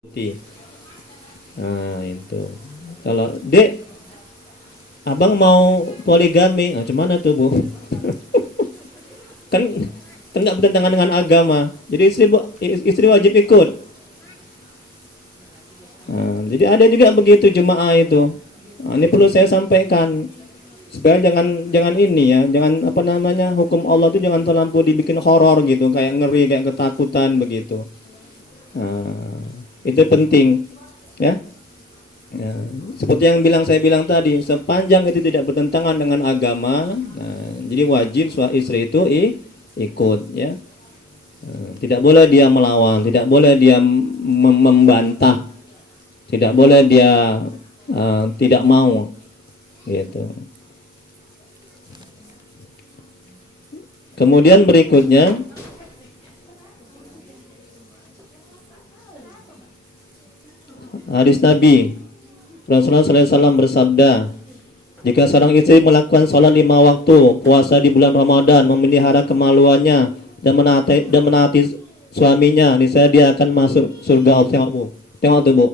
putih. Nah itu. Kalau dek, abang mau poligami, nah, cuman tuh bu? kan kan nggak bertentangan dengan agama. Jadi istri wajib ikut. Nah, jadi ada juga begitu jemaah itu. Nah, ini perlu saya sampaikan supaya jangan ini ya, jangan apa namanya, hukum Allah itu jangan terlampau dibikin horor gitu, kayak ngeri, kayak ketakutan begitu. Nah, itu penting ya. Ya, seperti yang saya bilang tadi, sepanjang itu tidak bertentangan dengan agama, nah, jadi wajib istri itu ikut ya. Tidak boleh dia melawan, tidak boleh dia membantah, tidak boleh dia tidak mau gitu. Kemudian berikutnya hadis Nabi Rasulullah SAW bersabda, jika seorang istri melakukan sholat 5 waktu, puasa di bulan Ramadan, memelihara kemaluannya dan menaati suaminya, niscaya dia akan masuk surga. Tengok tuh bu,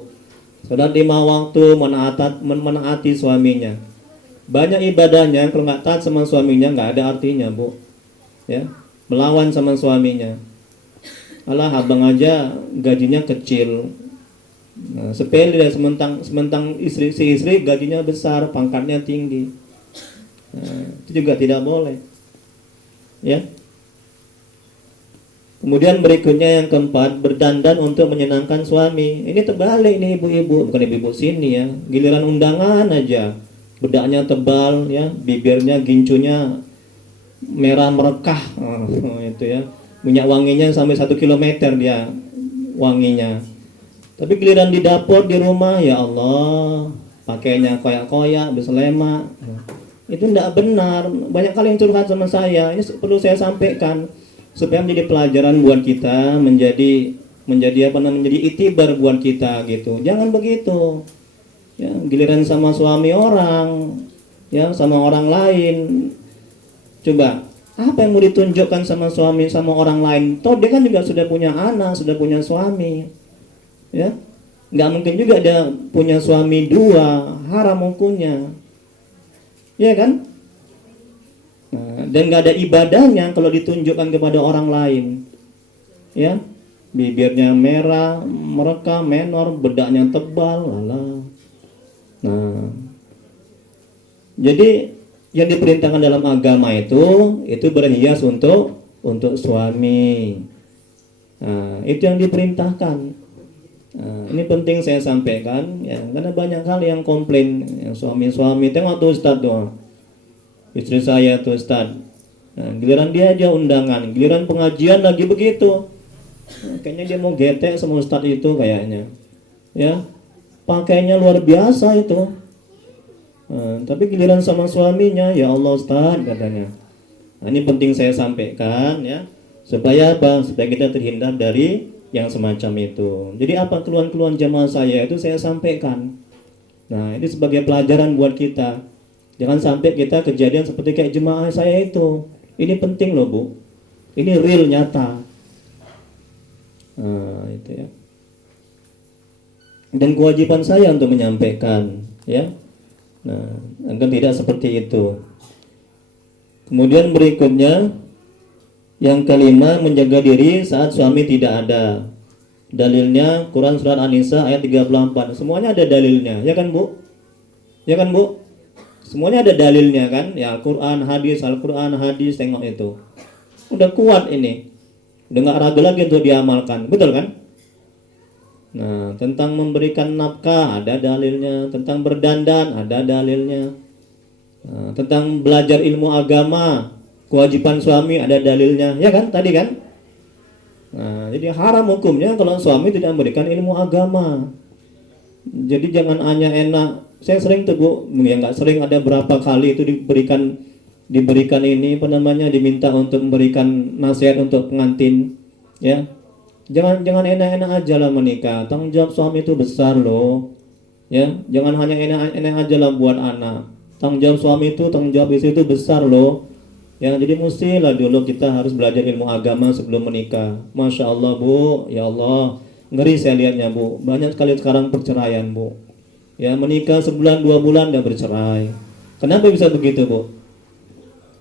sholat 5 waktu, menaati suaminya. Banyak ibadahnya kalau nggak taat sama suaminya nggak ada artinya bu, ya, melawan sama suaminya. Alah, abang aja gajinya kecil. Nah, sepele ya, sementang si istri gajinya besar, pangkatnya tinggi. Nah, itu juga tidak boleh. Ya. Kemudian berikutnya yang keempat, berdandan untuk menyenangkan suami. Ini terbalik nih ibu-ibu, bukan ibu-ibu sini ya. Giliran undangan aja, bedaknya tebal ya, bibirnya, gincunya merah merekah, itu ya. Minyak wanginya sampai 1 kilometer dia wanginya. Tapi giliran di dapur di rumah, ya Allah, pakainya koyak-koyak, berselema. Itu tidak benar. Banyak kali yang curhat sama saya. Ini perlu saya sampaikan supaya menjadi pelajaran buat kita, menjadi apa namanya, menjadi itibar buat kita gitu. Jangan begitu. Ya, giliran sama suami orang, ya, sama orang lain. Coba, apa yang mau ditunjukkan sama suami sama orang lain? Toh dia kan juga sudah punya anak, sudah punya suami. Ya, nggak mungkin juga dia punya suami 2, haram hukumnya, ya kan? Nah, dan nggak ada ibadahnya kalau ditunjukkan kepada orang lain, ya, bibirnya merah, mereka menor, bedaknya tebal, alah. Nah, jadi yang diperintahkan dalam agama itu berhias untuk suami. Nah, itu yang diperintahkan. Nah, ini penting saya sampaikan ya, karena banyak kali yang komplain yang suami-suami, tengok tuh Ustadz tuh, istri saya tuh Ustadz, nah, giliran dia aja undangan, giliran pengajian lagi begitu. Nah, kayaknya dia mau getek sama Ustadz itu kayaknya ya, pakainya luar biasa itu. Nah, tapi giliran sama suaminya, ya Allah Ustadz katanya. Nah, ini penting saya sampaikan ya, supaya apa? Supaya kita terhindar dari yang semacam itu. Jadi apa keluhan-keluhan jamaah saya itu saya sampaikan. Nah, ini sebagai pelajaran buat kita. Jangan sampai kita kejadian seperti kayak jemaah saya itu. Ini penting loh bu. Ini real, nyata. Nah, itu ya. Dan kewajiban saya untuk menyampaikan, ya. Nah, agar tidak seperti itu. Kemudian berikutnya, yang kelima, menjaga diri saat suami tidak ada. Dalilnya Quran surat An-Nisa ayat 34. Semuanya ada dalilnya, ya kan bu? Ya kan bu? Semuanya ada dalilnya kan? Ya, Al-Quran, hadis, tengok itu. Udah kuat ini. Udah gak ragu lagi untuk diamalkan, betul kan? Nah, tentang memberikan nafkah ada dalilnya, tentang berdandan ada dalilnya. Nah, tentang belajar ilmu agama, kewajiban suami ada dalilnya, ya kan tadi kan? Nah, jadi haram hukumnya kalau suami tidak memberikan ilmu agama. Jadi jangan hanya enak. Saya sering tuh bu, ya nggak sering, ada berapa kali itu diberikan ini apa namanya, diminta untuk memberikan nasihat untuk pengantin, ya. Jangan enak-enak aja lah menikah. Tanggung jawab suami itu besar loh, ya. Jangan hanya enak-enak aja lah buat anak. Tanggung jawab suami itu, tanggung jawab istri itu besar loh. Ya, jadi mestilah dulu kita harus belajar ilmu agama sebelum menikah. Masya Allah bu, ya Allah, Ngeri saya lihatnya Bu, banyak sekali sekarang perceraian Bu. Ya menikah sebulan 2 bulan udah bercerai. Kenapa bisa begitu Bu?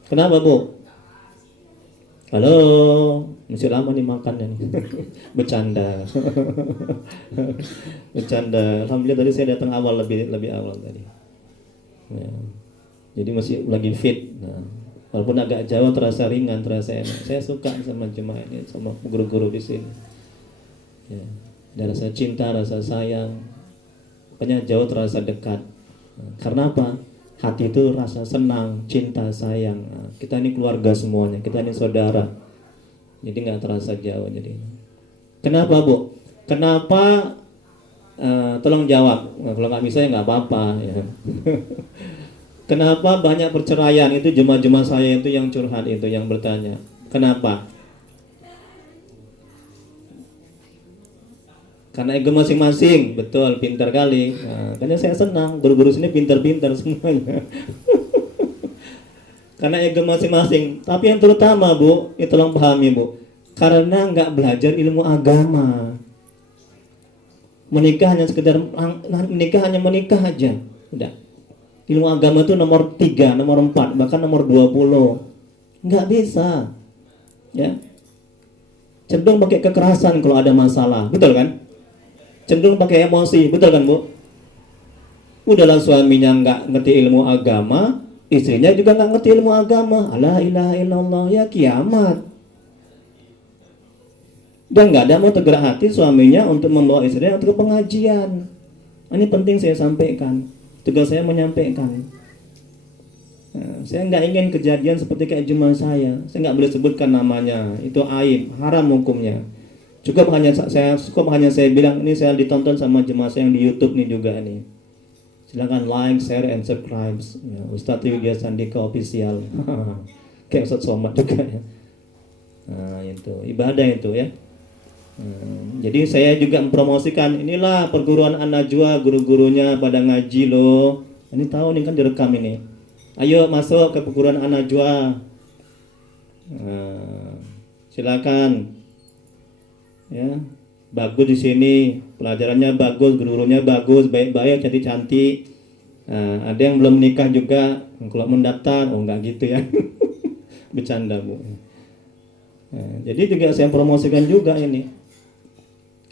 Kenapa Bu? Halo, masih lama nih makannya nih. Bercanda. Bercanda. Alhamdulillah tadi saya datang awal, lebih awal tadi. Ya. Jadi masih lagi fit. Nah, walaupun agak jauh terasa ringan, terasa enak. Saya suka sama jemaah ini, sama guru-guru di sini. Ya. Ada rasa cinta, rasa sayang. Pokoknya jauh terasa dekat. Nah, karena apa? Hati itu rasa senang, cinta, sayang. Nah, kita ini keluarga semuanya, kita ini saudara. Jadi nggak terasa jauh. Jadi, kenapa Bu? Kenapa? Tolong jawab. Nah, kalau nggak bisa ya nggak apa-apa. Ya. Kenapa banyak perceraian? Itu jemaah-jemaah saya itu yang curhat itu, yang bertanya. Kenapa? Karena ego masing-masing, betul, pintar kali. Nah, karena saya senang, guru-guru sini pintar-pintar semuanya. Karena ego masing-masing. Tapi yang terutama Bu, ini tolong pahami Bu, karena nggak belajar ilmu agama. Menikah hanya sekedar menikah aja, udah. Ilmu agama itu nomor 3, nomor 4, bahkan nomor 20. Nggak bisa, ya. Cenderung pakai kekerasan kalau ada masalah, betul kan? Cenderung pakai emosi, betul kan Bu? Udahlah suaminya nggak ngerti ilmu agama, istrinya juga nggak ngerti ilmu agama. La ilaha illallah, ya kiamat. Dan nggak ada mau tergerak hati suaminya untuk membawa istrinya untuk pengajian. Ini penting saya sampaikan. Tugas saya menyampaikan. Nah, saya nggak ingin kejadian seperti kayak jemaah saya. Saya nggak boleh sebutkan namanya. Itu aib, haram hukumnya. Cukup hanya saya bilang ini saya ditonton sama jemaah saya yang di YouTube nih juga nih. Silakan like, share, and subscribe. Ya, Ustadz Widya Sandika Official. Kayak Ustadz Somad juga ya. Nah, itu ibadah itu ya. Jadi saya juga mempromosikan, inilah perguruan An-Najwa, guru-gurunya pada ngaji loh. Ini tahu nih kan direkam ini. Ayo masuk ke perguruan An-Najwa. Silakan. Ya, bagus di sini, pelajarannya bagus, gurunya bagus, baik-baik, jadi cantik. Ada yang belum menikah juga, kalau mendaftar, oh enggak gitu ya. Bercanda Bu. Jadi juga saya promosikan juga ini.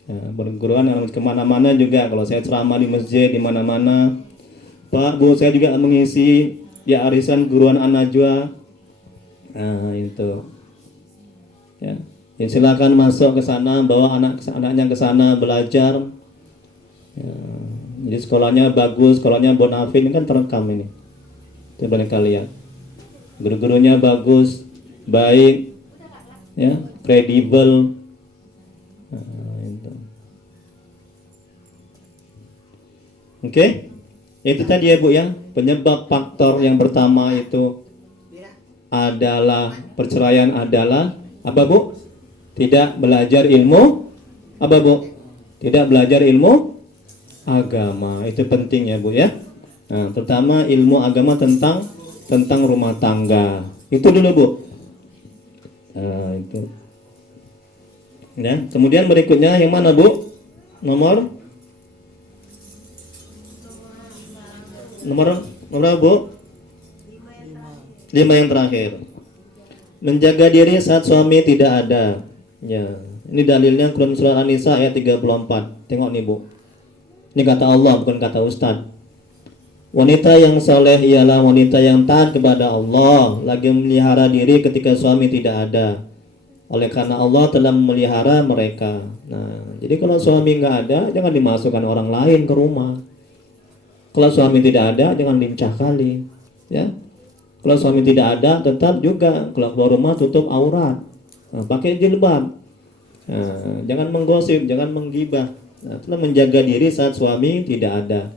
Perguruan yang kemana-mana juga. Kalau saya ceramah di masjid di mana-mana, Pak Bu, saya juga mengisi ya arisan guruan An-Najwa. Itu. Ya. Ya, silakan masuk ke sana, bawa anaknya ke sana belajar. Ya. Jadi sekolahnya bagus, sekolahnya bonafide, ini kan terekam ini. Itu banyak kalian. Guru-gurunya bagus, baik, ya, kredibel. Oke, itu tadi ya Bu ya, penyebab faktor yang pertama itu adalah perceraian adalah apa Bu? Tidak belajar ilmu apa Bu? Tidak belajar ilmu agama. Itu penting ya Bu ya. Nah, terutama ilmu agama tentang rumah tangga. Itu dulu Bu. Nah, itu. Ya, kemudian berikutnya yang mana Bu? Nomor Bu? 5 yang terakhir. Menjaga diri saat suami tidak ada. Ya, ini dalilnya Quran surah An-Nisa ayat 34. Tengok nih Bu. Ini kata Allah, bukan kata Ustadz. Wanita yang saleh ialah wanita yang taat kepada Allah, lagi memelihara diri ketika suami tidak ada. Oleh karena Allah telah memelihara mereka. Nah, jadi kalau suami nggak ada, jangan dimasukkan orang lain ke rumah. Kalau suami tidak ada, jangan lincah kali, ya. Kalau suami tidak ada, tetap juga kalau keluar rumah tutup aurat, pakai jilbab, jangan menggosip, jangan menggibah. Itulah menjaga diri saat suami tidak ada.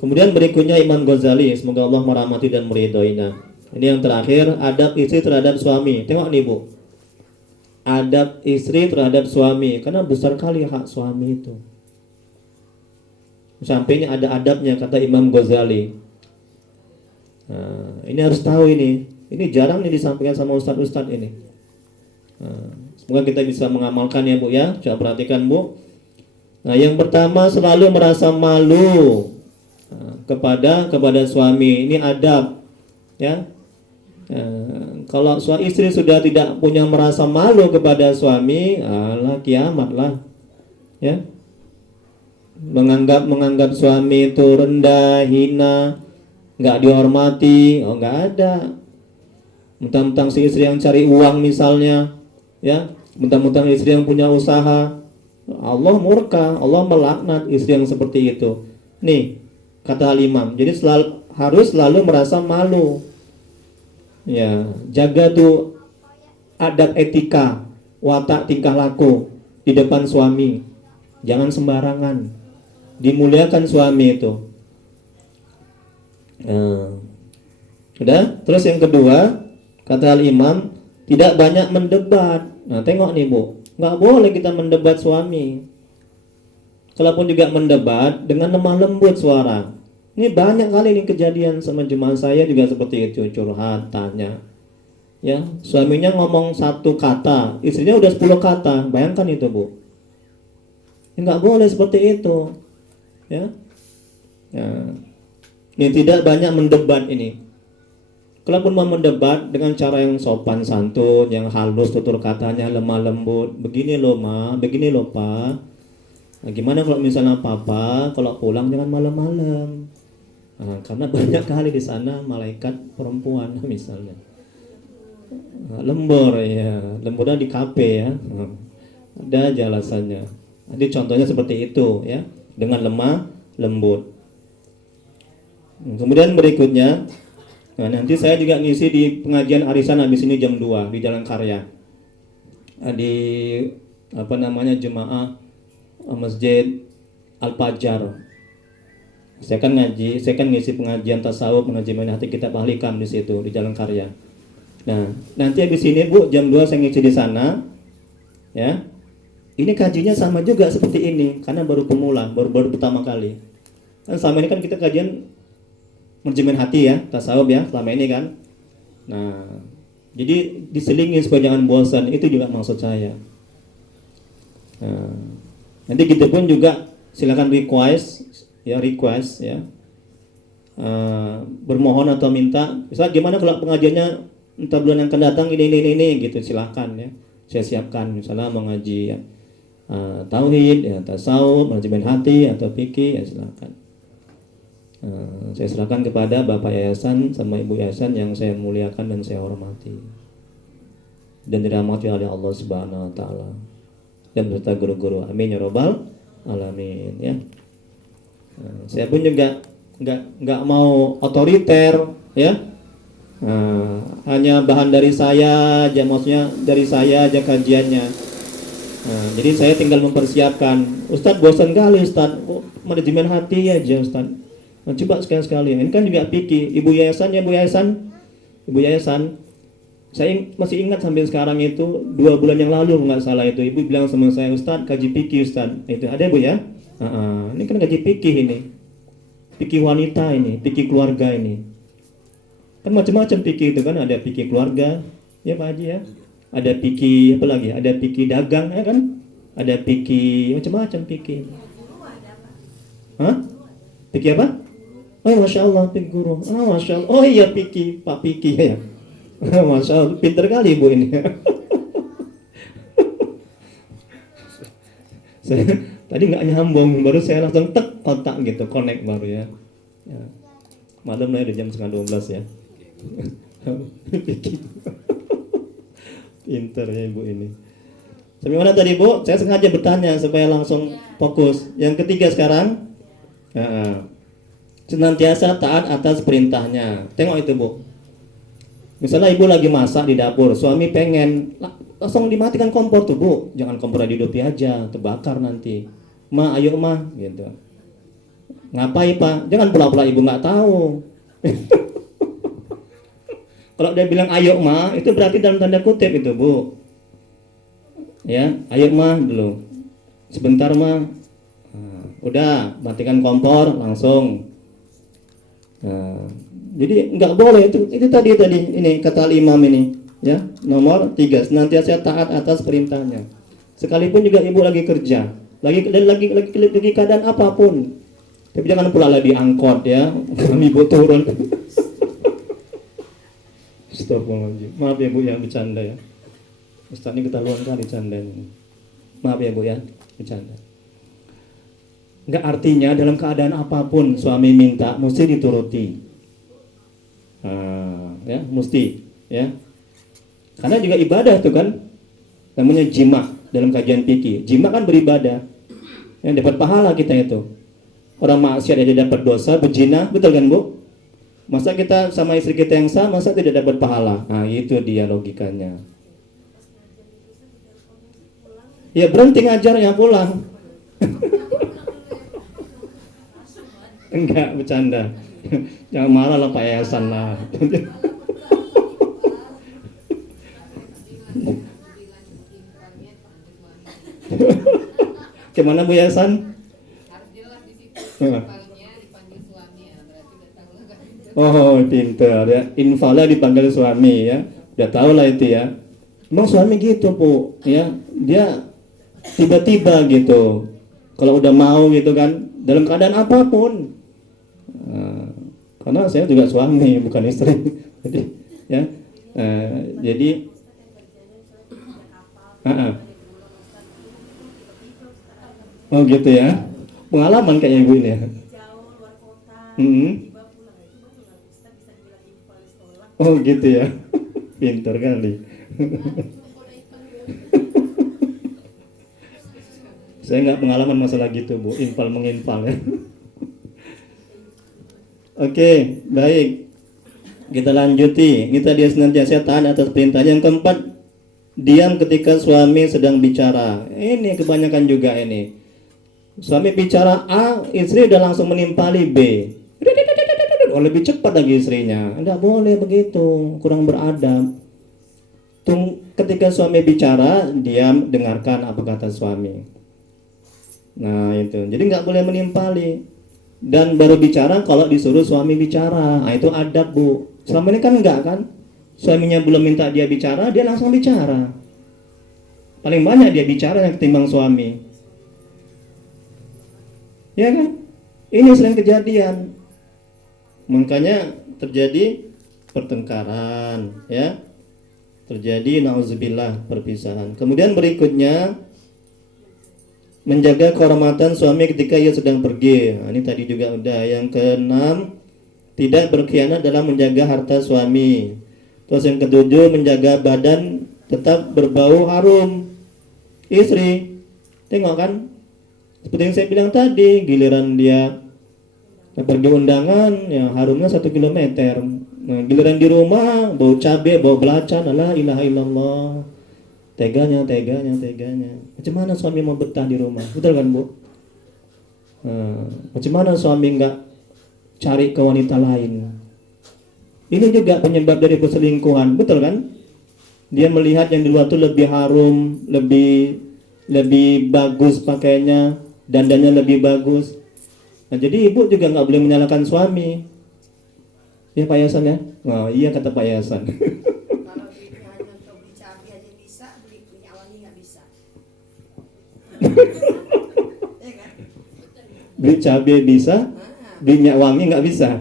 Kemudian berikutnya Imam Ghazali, semoga Allah merahmati dan meridhoinya. Ini yang terakhir, adab istri terhadap suami. Tengok nih Bu, adab istri terhadap suami, karena besar kali hak suami itu. Sampainya ada adabnya, kata Imam Ghazali. Ini harus tahu ini. Ini jarang nih disampaikan sama ustadz-ustadz ini. Semoga kita bisa mengamalkan ya Bu ya. Coba perhatikan Bu. Nah, yang pertama selalu merasa malu kepada suami. Ini adab ya. Kalau suami istri sudah tidak punya merasa malu kepada suami, alah kiamat lah ya. Menganggap suami itu rendah, hina, nggak dihormati, nggak ada. Mentang-mentang si istri yang cari uang misalnya, ya, mentang-mentang istri yang punya usaha, Allah murka, Allah melaknat istri yang seperti itu. Nih kata Al-Imam, jadi harus selalu merasa malu. Ya, jaga tuh adab etika, watak tingkah laku di depan suami. Jangan sembarangan. Dimuliakan suami itu. Udah? Terus yang kedua, kata Al-Imam, tidak banyak mendebat. Nah, tengok nih Bu, nggak boleh kita mendebat suami. Kalaupun juga mendebat dengan lemah lembut suara. Ini banyak kali nih kejadian sama jemaah saya juga seperti itu, curhat, tanya. Ya, suaminya ngomong satu kata, istrinya udah 10 kata. Bayangkan itu Bu. Nggak boleh seperti itu. Ya. Ini tidak banyak mendebat ini. Kalaupun mau mendebat dengan cara yang sopan santun, yang halus tutur katanya, lemah lembut. Begini loh Ma, begini loh Pak. Nah, gimana kalau misalnya Papa, kalau pulang jangan malam-malam. Karena banyak kali di sana malaikat perempuan misalnya. Lembur ya, lemburnya di kafe ya. Ada aja alasannya. Jadi contohnya seperti itu ya, dengan lemah lembut. Kemudian berikutnya, nah nanti saya juga ngisi di pengajian arisan habis ini jam 2 di Jalan Karya. Di jemaah Masjid Al-Fajar. Saya kan ngisi pengajian tasawuf, pengajian hati kitab ahli kam di situ di Jalan Karya. Nah, nanti habis ini Bu jam 2 saya ngisi di sana. Ya. Ini kajinya sama juga seperti ini karena baru pemula, baru pertama kali. Kan selama ini kan kita kajian manajemen hati ya, tasawuf ya, selama ini kan. Nah, jadi diselingin supaya jangan bosan, itu juga maksud saya. Nah, nanti gitu pun juga silakan request ya, bermohon atau minta, misalnya gimana kalau pengajiannya entah bulan yang akan datang ini gitu, silakan ya, saya siapkan misalnya mau ngaji ya, tauhid ya, tasawuf, manajemen hati atau fikih ya silakan. Saya serahkan kepada Bapak Yayasan sama Ibu Yayasan yang saya muliakan dan saya hormati dan dirahmati oleh Allah Subhanahu wa taala dan beserta guru-guru. Amin ya rabbal alamin ya. Saya pun juga nggak mau otoriter ya. Hanya bahan dari saya aja, maksudnya dari saya aja kajiannya. Jadi saya tinggal mempersiapkan. Ustadz bosan kali Ustadz, manajemen hati aja Ustadz. Nah, coba sekali-sekali. Ini kan juga fikih. Ibu Yayasan. Saya masih ingat sampai sekarang itu 2 bulan yang lalu nggak salah itu ibu bilang sama saya, Ustadz kaji fikih Ustadz. Itu ada Bu ya? Ini kan kaji fikih ini. Fikih wanita ini, fikih keluarga ini. Kan macam-macam fikih itu kan, ada fikih keluarga, ya Pak Haji ya. Ada fikih apa lagi? Ada fikih dagang ya kan? Ada fikih macam-macam fikih. Fikih apa? Oh, Masya Allah, fikih guru. Masya Allah. Oh iya fikih, Pak fikih ya. Masya Allah, pinter kali Ibu ini. Saya tadi nggak nyambung, baru saya langsung tek otak gitu, connect baru ya. Malam lah udah jam 11:30 ya. Pinter ya Ibu ini. Sampai mana tadi Bu? Saya sengaja bertanya supaya langsung fokus. Yang ketiga sekarang, senantiasa taat atas perintahnya. Tengok itu Bu. Misalnya Ibu lagi masak di dapur, suami pengen, langsung dimatikan kompor tuh Bu. Jangan kompornya dihidupi aja, terbakar nanti. Ma, ayo Ma, gitu. Ngapain Pak? Jangan pula-pula Ibu nggak tahu. Kalau dia bilang ayo Ma, itu berarti dalam tanda kutip itu Bu. Ya, ayo Ma dulu. Sebentar Ma. Udah, matikan kompor langsung. Jadi nggak boleh itu tadi ini kata imam ini. Ya, nomor 3, senantiasa taat atas perintahnya. Sekalipun juga ibu lagi kerja, lagi keadaan apapun. Tapi jangan pula lagi angkot ya, ibu turun. Astagfirullahaladzim. Maaf ya bu yang bercanda ya. Ustaz ini ketahuan kali canda ini. Maaf ya bu ya, bercanda. Enggak, artinya dalam keadaan apapun suami minta mesti dituruti. Ya, mesti ya. Karena juga ibadah tuh kan, namanya jima dalam kajian fikih. Jima kan beribadah, yang dapat pahala kita itu. Orang maksiat aja dapat dosa, berzina, betul kan bu? Masa kita sama istri kita yang sah, masa tidak dapat pahala? Nah itu dia logikanya. Ya berhenti ngajar ya pulang. Enggak, bercanda. Jangan marah lah Pak Yayasan lah. Gimana Bu Yayasan? Harus jelas di situ. Infalnya dipanggil suami ya, berarti udah tahu lah kan. Oh, pintar ya. Infalnya dipanggil suami ya. Udah tahu lah itu ya. Emang suami gitu Bu, ya. Dia tiba-tiba gitu. Kalau udah mau gitu kan, dalam keadaan apapun. Karena saya juga suami, bukan istri. Jadi ya. Jadi oh gitu ya. Pengalaman kayaknya ibu ini ya. Oh gitu ya. Pintar kali. Saya nggak pengalaman masalah gitu bu, infal menginfal ya. Oke, baik. Kita lanjuti. Kita dia senantiasa taat atas perintah. Yang keempat, diam ketika suami sedang bicara. Ini kebanyakan juga ini. Suami bicara A, istri udah langsung menimpali B. Oh, lebih cepat lagi istrinya. Enggak boleh begitu, kurang beradab. Ketika suami bicara, diam, dengarkan apa kata suami. Nah itu, jadi nggak boleh menimpali. Dan baru bicara kalau disuruh suami bicara. Nah itu adab bu. Selama ini kan enggak kan. Suaminya belum minta dia bicara, dia langsung bicara. Paling banyak dia bicara yang ketimbang suami. Ya kan? Ini sering kejadian. Makanya terjadi pertengkaran, ya. Terjadi nauzubillah perpisahan. Kemudian berikutnya menjaga kehormatan suami ketika ia sedang pergi. Nah, ini tadi juga udah. Yang keenam, tidak berkhianat dalam menjaga harta suami. Terus yang ketujuh, menjaga badan tetap berbau harum. Istri, tengok kan? Seperti yang saya bilang tadi, giliran dia pergi undangan, ya harumnya 1 kilometer. Nah, giliran di rumah, bau cabai, bau belacan, la ilaha illallah. Teganya. Macam mana suami mau betah di rumah? Betul kan bu? Macam mana suami nggak cari ke wanita lain? Ini juga penyebab dari perselingkuhan, betul kan? Dia melihat yang di luar itu lebih harum, lebih bagus pakainya, dandannya lebih bagus. Nah, jadi ibu juga nggak boleh menyalahkan suami. Ya Pak Yayasan ya? Oh, iya kata Pak Yayasan. Kalau duitnya hanya untuk beli cabai aja bisa, beli minyak wangi nggak bisa. Ya kan? Beli cabai bisa, beli minyak wangi nggak bisa.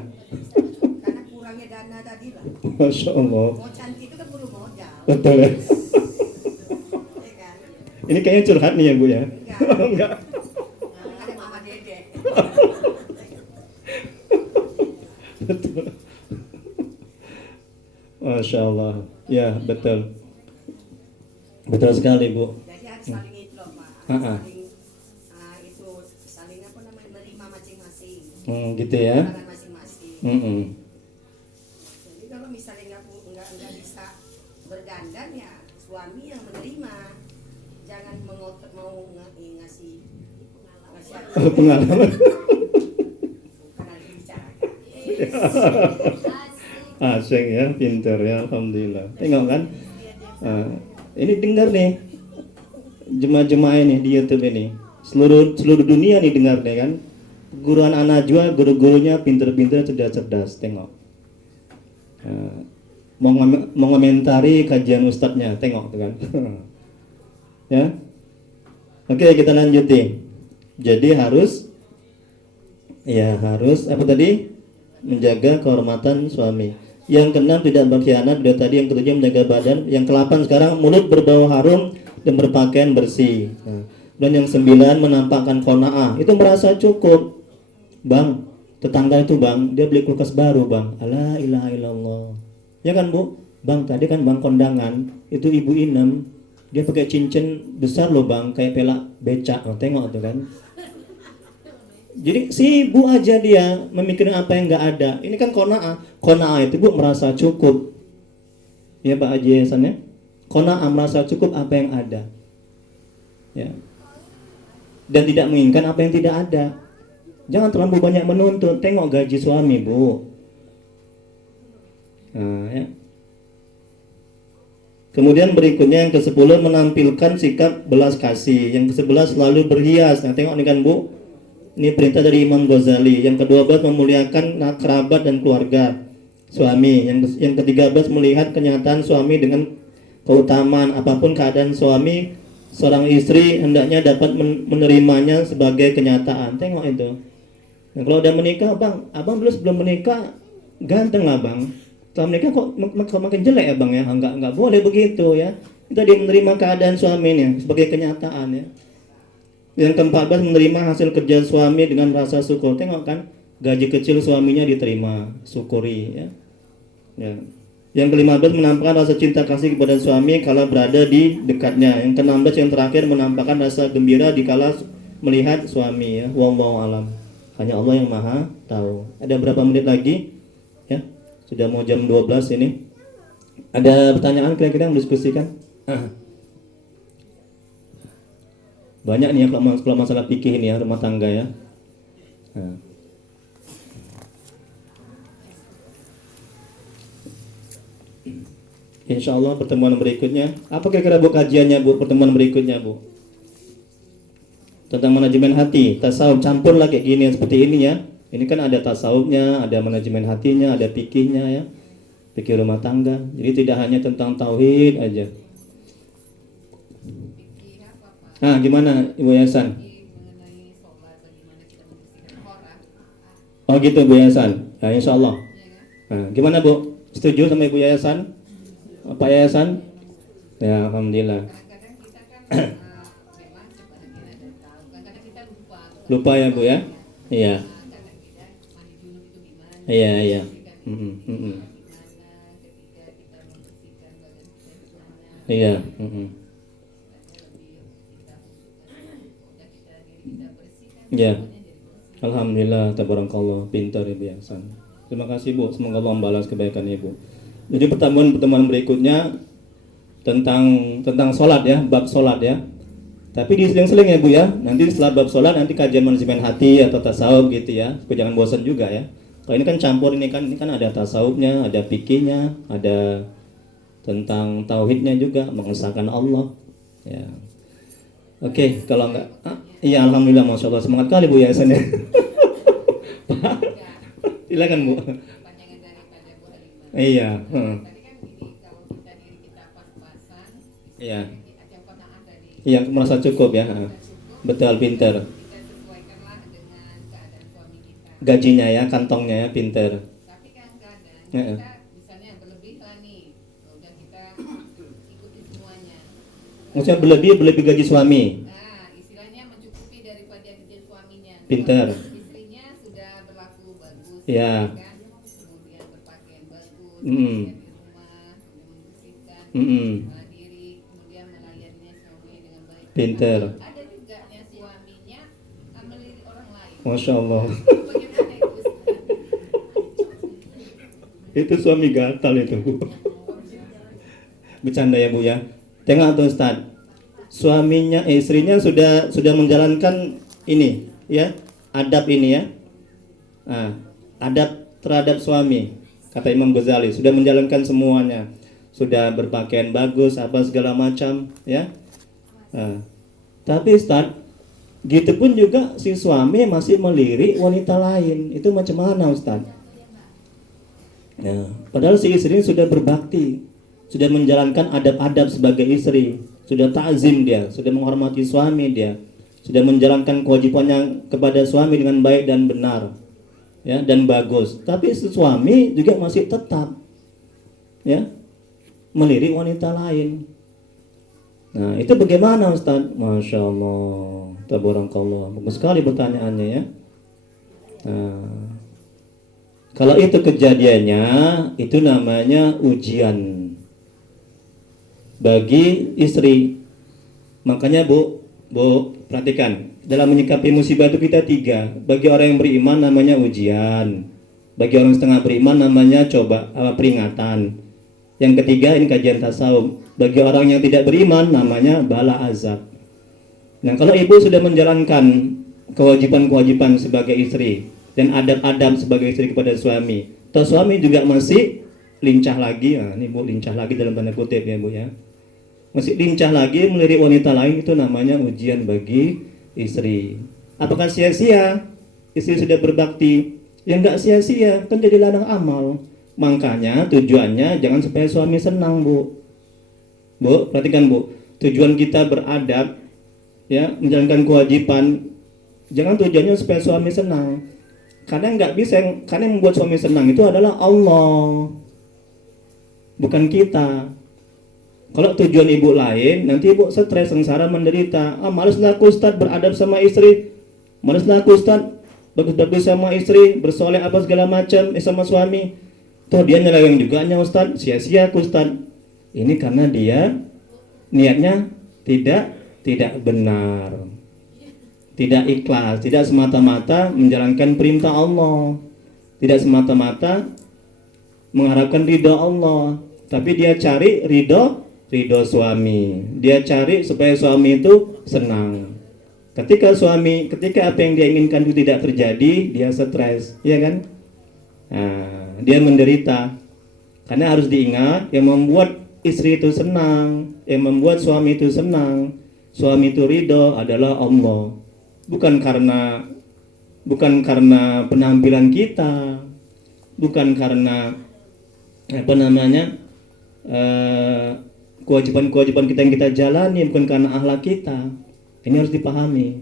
Karena kurangnya dana tadi lah. Masya Allah. Mau cantik itu kan perlu modal. Betul ya. Ya kan? Ini kayaknya curhat nih ya bu ya. Enggak. Ada mama dede. Betul. Masya Allah. Ya betul. Betul sekali bu. Jadi harus saling itu loh Pak. Ah. Saling itu saling apa namanya, menerima masing-masing. Gitu ya. Pandangan masing-masing. Jadi kalau misalnya nggak bisa berdandan ya suami yang menerima. Jangan mengotot mau ngasih Pengalaman. karena dibicarakan. Asing ya, pintar ya, alhamdulillah. Tengok kan? Ini dengar nih jemaah-jemaah ini di YouTube ini. Seluruh dunia nih dengar nih kan. Guruan An-Najwa, guru-gurunya pintar-pintar, cerdas-cerdas. Tengok. mengomentari kajian ustadznya, tengok tuh kan. Ya. Oke, kita lanjutin. Jadi harus apa tadi? Menjaga kehormatan suami. Yang keenam tidak berkhianat, dia tadi yang ketujuh menjaga badan, yang ke-8 sekarang mulut berbau harum dan berpakaian bersih. Nah, dan yang 9 menampakkan qanaah, itu merasa cukup. Bang, tetangga itu bang, dia beli kulkas baru bang. Ala ilaha illallah. Ya kan bu? Bang tadi kan bang kondangan, itu ibu Inem, dia pakai cincin besar loh bang, kayak pelak becak. Oh, tengok tuh kan. Jadi sibuk aja dia memikirkan apa yang nggak ada. Ini kan qanaah. Qanaah itu bu merasa cukup. Ya Pak Haji Hasan ya. Qanaah merasa cukup apa yang ada. Ya. Dan tidak menginginkan apa yang tidak ada. Jangan terlalu banyak menuntut. Tengok gaji suami bu. Nah, ya. Kemudian berikutnya yang ke-10 menampilkan sikap belas kasih. Yang ke-11 selalu berhias. Nah tengok nih kan bu. Ini perintah dari Imam Ghazali. Yang ke-12 memuliakan kerabat dan keluarga suami. Yang ke-13 melihat kenyataan suami dengan keutamaan apapun keadaan suami, seorang istri hendaknya dapat menerimanya sebagai kenyataan. Tengok itu. Nah, kalau udah menikah, bang, abang dulu sebelum menikah ganteng lah bang. Setelah menikah kok makin jelek ya bang ya? Enggak boleh begitu ya. Kita dia menerima keadaan suaminya sebagai kenyataan ya. Yang ke-14 menerima hasil kerja suami dengan rasa syukur. Tengok kan, gaji kecil suaminya diterima, syukuri ya. Ya. Yang ke-15 menampakkan rasa cinta kasih kepada suami kala berada di dekatnya. Yang ke-16 yang terakhir menampakkan rasa gembira dikala melihat suami ya. Wallahu alam. Hanya Allah yang Maha tahu. Ada berapa menit lagi? Ya. Sudah mau jam 12 ini. Ada pertanyaan kira-kira yang diskusikan? Banyak nih ya kalau masalah fikih ini ya, rumah tangga ya. Nah. Insya Allah pertemuan berikutnya. Apa kira-kira bu kajiannya bu, pertemuan berikutnya bu? Tentang manajemen hati, tasawuf, campur lah kayak gini seperti ini ya. Ini kan ada tasawufnya, ada manajemen hatinya, ada fikihnya ya. Fikih rumah tangga. Jadi tidak hanya tentang tauhid aja. Nah, gimana Ibu Yayasan? Oh gitu Bu Yayasan. Ya, insya Allah. Nah, gimana Bu? Setuju sama Ibu Yayasan? Pak Yayasan? Ya, alhamdulillah. Lupa ya Bu ya? Iya. Iya. Iya. Ya, alhamdulillah, tabarakallah, pintar Ibu Yayasan. Terima kasih Bu, semoga Allah membalas kebaikan Ibu. Jadi pertemuan berikutnya tentang sholat ya, bab sholat ya. Tapi diseling-seling ya Bu ya. Nanti setelah bab sholat nanti kajian manajemen hati atau tasawuf gitu ya. Supaya jangan bosan juga ya. Kalau ini kan campur ini kan ada tasawufnya, ada fikihnya, ada tentang tauhidnya juga, mengesahkan Allah. Ya. Oke, kalau enggak, iya alhamdulillah, masya Allah, semangat kali Bu Yayasan ya. Silakan Bu. Iya. Iya. Iya, merasa cukup ya. Betul, pinter. Gajinya ya, kantongnya ya, pinter. Tapi kan kadang kita misalnya berlebih lah nih, udah kita ikuti semuanya. Maksudnya berlebih gaji suami. Nah, istilahnya mencukupi daripada gaji suaminya. Pinter. Istrinya sudah berlaku bagus, Ya. kan? Kemudian berpakaian bagus, Mm. kemudian di rumah, kemudian membersihkan, mandiri, kemudian melayani suami dengan baik. Pinter. Ada juga yang suaminya melirik orang lain. Masya Allah. Bagaimana itu? Itu suami gatal itu Bu. Bercanda ya Bu ya. Tengok tuh Ustaz. Istrinya sudah menjalankan ini ya, adab ini ya. Nah, adab terhadap suami. Kata Imam Ghazali, sudah menjalankan semuanya. Sudah berpakaian bagus, apa segala macam ya. Nah, tapi Ustaz, gitu pun juga si suami masih melirik wanita lain. Itu macam mana Ustaz? Ya, padahal si istri sudah berbakti, sudah menjalankan adab-adab sebagai istri, sudah ta'zim dia, sudah menghormati suami dia, sudah menjalankan kewajibannya kepada suami dengan baik dan benar, ya, dan bagus. Tapi si suami juga masih tetap, ya, melirik wanita lain. Nah, itu bagaimana Ustaz? Masya Allah, tabarakallah. Bagus sekali pertanyaannya ya. Nah, kalau itu kejadiannya, itu namanya ujian bagi istri. Makanya Bu perhatikan, dalam menyikapi musibah itu kita tiga. Bagi orang yang beriman namanya ujian. Bagi orang setengah beriman namanya peringatan. Yang ketiga ini kajian tasawuf. Bagi orang yang tidak beriman namanya bala azab. Nah, kalau ibu sudah menjalankan kewajiban-kewajiban sebagai istri dan adab-adab sebagai istri kepada suami, atau suami juga masih lincah lagi, nah, ini Bu lincah lagi dalam tanda kutip ya Bu ya, masih lincah lagi melirik wanita lain, itu namanya ujian bagi istri. Apakah sia-sia istri sudah berbakti? Ya enggak sia-sia, kan jadi ladang amal. Makanya tujuannya jangan supaya suami senang Bu. Bu, perhatikan Bu, tujuan kita beradab, ya, menjalankan kewajiban, jangan tujuannya supaya suami senang. Karena nggak bisa, karena yang membuat suami senang itu adalah Allah, bukan kita. Kalau tujuan ibu lain, nanti ibu stres, sengsara, menderita. Maleslah aku Ustaz beradab sama istri, maleslah aku Ustaz bagus-bagus sama istri, bersoleh apa segala macam sama suami. Toh dia nyeleweng juga nya Ustaz, sia-sia aku Ustaz. Ini karena dia niatnya tidak benar, tidak ikhlas, tidak semata-mata menjalankan perintah Allah, tidak semata-mata mengharapkan ridho Allah, tapi dia cari ridho suami, dia cari supaya suami itu senang. Ketika apa yang dia inginkan itu tidak terjadi, dia stres, ya kan? Nah, dia menderita. Karena harus diingat, yang membuat istri itu senang, yang membuat suami itu senang, suami itu ridho adalah Allah. Bukan karena penampilan kita, bukan karena kewajiban-kewajiban kita yang kita jalani, bukan karena akhlak kita. Ini harus dipahami.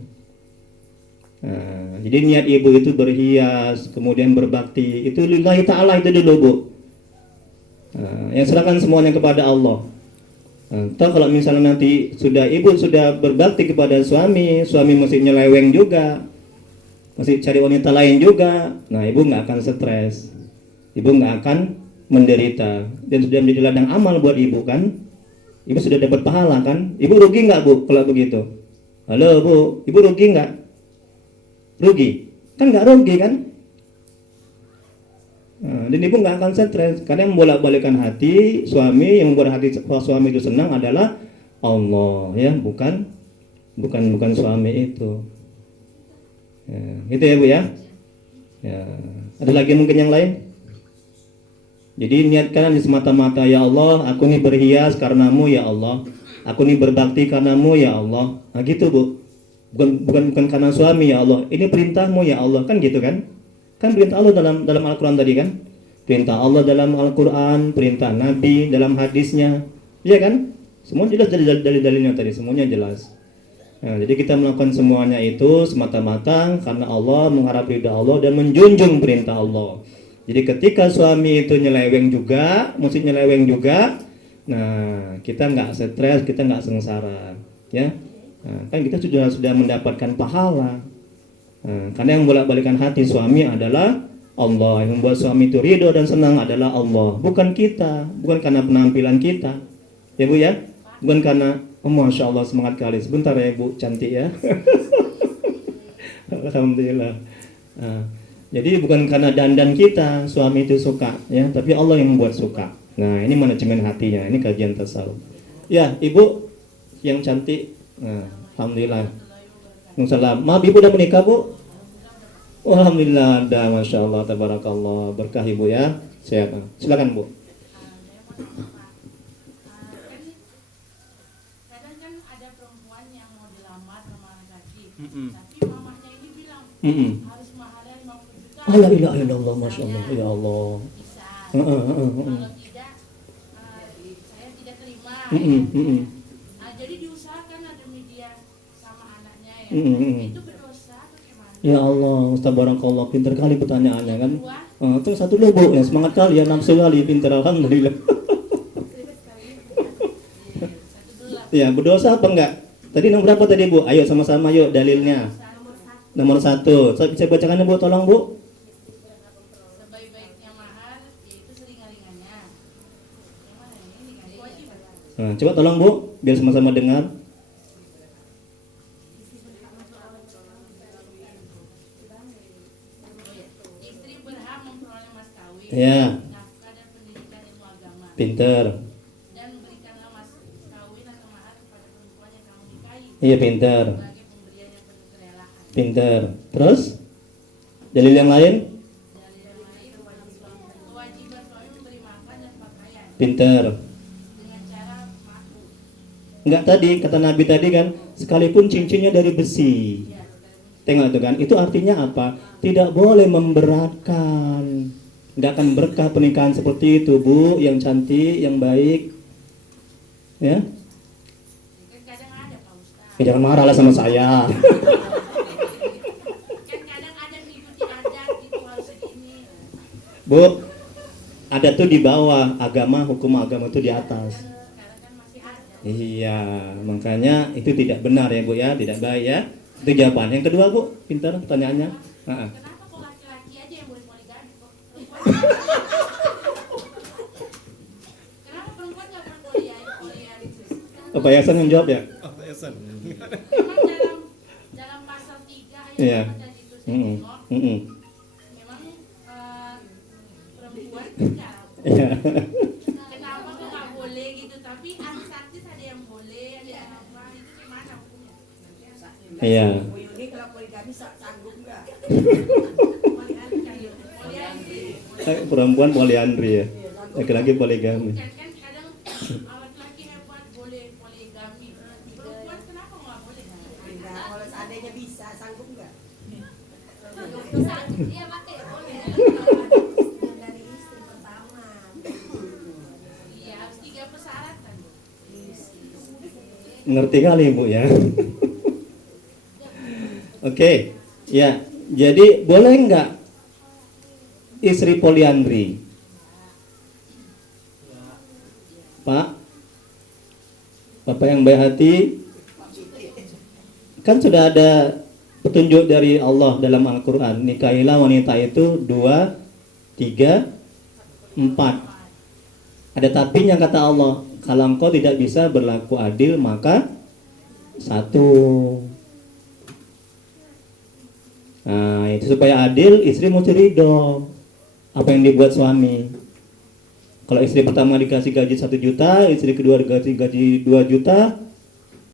Nah, jadi niat ibu itu berhias, kemudian berbakti, itu lillahi ta'ala itu dulu Bu. Nah, yang serahkan semuanya kepada Allah. Nah, kalau misalnya nanti ibu sudah berbakti kepada suami masih nyeleweng juga, masih cari wanita lain juga, nah ibu nggak akan stres, ibu nggak akan menderita, dan sudah menjadi ladang amal buat ibu kan, ibu sudah dapat pahala kan, ibu rugi nggak Bu kalau begitu? Halo Bu, ibu rugi nggak? Rugi? Kan nggak rugi kan? Nah, dan ibu nggak akan stres karena yang membolak-balikan hati suami, yang membuat hati suami itu senang adalah Allah, ya, bukan suami itu. Ya, gitu ya Bu ya. Ya, ada lagi mungkin yang lain? Jadi niatkan semata-mata, ya Allah, aku ini berhias karenamu ya Allah, aku ini berbakti karenamu ya Allah. Nah gitu Bu. Bukan karena suami ya Allah. Ini perintahmu ya Allah, kan gitu kan? Kan perintah Allah dalam Al-Quran tadi kan? Perintah Allah dalam Al-Quran, perintah Nabi dalam hadisnya, iya kan? Semua jelas dari dalilnya tadi, semuanya jelas. Nah, jadi kita melakukan semuanya itu semata-mata karena Allah, mengharap ridha Allah dan menjunjung perintah Allah. Jadi ketika suami itu nyeleweng juga, nah kita nggak stres, kita nggak sengsara, ya. Nah, kan kita sudah mendapatkan pahala. Nah, karena yang bolak-balikan hati suami adalah Allah, yang membuat suami itu ridho dan senang adalah Allah, bukan kita, bukan karena penampilan kita, ya Bu ya, bukan karena Masya Allah semangat kali, sebentar ya Bu, cantik ya. Alhamdulillah. Nah, jadi bukan karena dandan kita suami itu suka, ya, tapi Allah yang membuat suka. Nah ini manajemen hatinya, ini kajian tasawuf. Ya Ibu yang cantik, nah, Alhamdulillah. Waalaikumsalam. Maaf Ibu udah menikah Bu? Alhamdulillah, ada, Masya Allah, tabarakallah, berkah Ibu ya. Sehat. Silakan Bu. Kadang kan ada perempuan yang mau dilamar sama laki-laki, Mm-mm. tapi mamanya ini bilang Mm-mm. harus mahalnya 50 juta. La ilaha illallah, Masya Allah, ya Allah. Bisa. Kalau tidak, saya tidak terima. Nah, jadi diusahakan ada media sama anaknya ya. Itu berdosa atau gimana? Ya Allah, Ustaz barakallah, pinter kali pertanyaannya kan. Itu satu dulu Bu, ya semangat kali ya, nafsu kali, pinter alhamdulillah. Ya, berdosa apa enggak? Tadi nomor berapa tadi Bu? Ayo sama-sama yuk dalilnya. Nomor 1. Saya bacakan Bu, tolong Bu. Sebaik-baiknya mahar yaitu seringan-ringannya. Yang mana ini? Kewajiban. Nah, coba tolong Bu, biar sama-sama dengar. Istri berhak memperoleh mas kawin, Ya, nafkah dan pendidikan ilmu agama, pinter. dan memberikanlah mas kawin atau mahar kepada perempuan yang kamu nikahi Iya, pinter. sebagai pemberian yang penuh kerelaan. Pinter. Terus? Dalil yang lain? Dari yang lain, kewajiban suami memberi makan dan pakaian Pinter. dengan cara makruh. Enggak tadi, kata Nabi tadi kan, sekalipun cincinnya dari besi. Tengok itu kan, itu artinya apa? Tidak boleh memberatkan. Enggak akan berkah pernikahan seperti itu, Bu, yang cantik, yang baik. Ya? Kan kadang ada Pak Ustaz. Jangan marah lah sama saya. Kan kadang ada mengikuti adat gitu harus segini. Bu, ada tuh di bawah, agama, hukum agama itu di atas. Sekarang kan masih ada. Iya, makanya itu tidak benar ya Bu ya, tidak baik ya. Itu jawaban. Yang kedua Bu, pintar pertanyaannya. Ha-ha. Kenapa kok laki-laki aja yang boleh poligami kok? Kenapa perempuan nggak boleh poligami? Pak Yasan yang jawab ya? Memang dalam pasal 3 ayat Iya. 4 tadi itu saya tengok, memang perempuan enggak. Iya. Kenapa kok nggak boleh gitu? Tapi artis-artis ada yang boleh, ada yang apa? Itu gimana hukumnya? Iya. Bu Yuni kalau poligami sanggup nggak? Perempuan poliandri ya. Laki-laki poligami. Kan kadang laki-laki hebat boleh poligami. Perempuan kenapa nggak boleh? Nah, kalau seandainya bisa, sanggup nggak? Iya pakai boleh. Dari istri pertama. Iya harus 3 persyaratan. Ngerti kali Bu ya. Oke. Ya, jadi boleh nggak istri poliandri? Pak? Bapak yang baik hati? Kan sudah ada petunjuk dari Allah dalam Al-Quran. Nikahilah wanita itu 2, 3, 4. Ada tapinya kata Allah. Kalau engkau tidak bisa berlaku adil maka 1. Nah, itu supaya adil istri mesti ridho apa yang dibuat suami. Kalau istri pertama dikasih gaji 1 juta, istri kedua dikasih gaji 2 juta,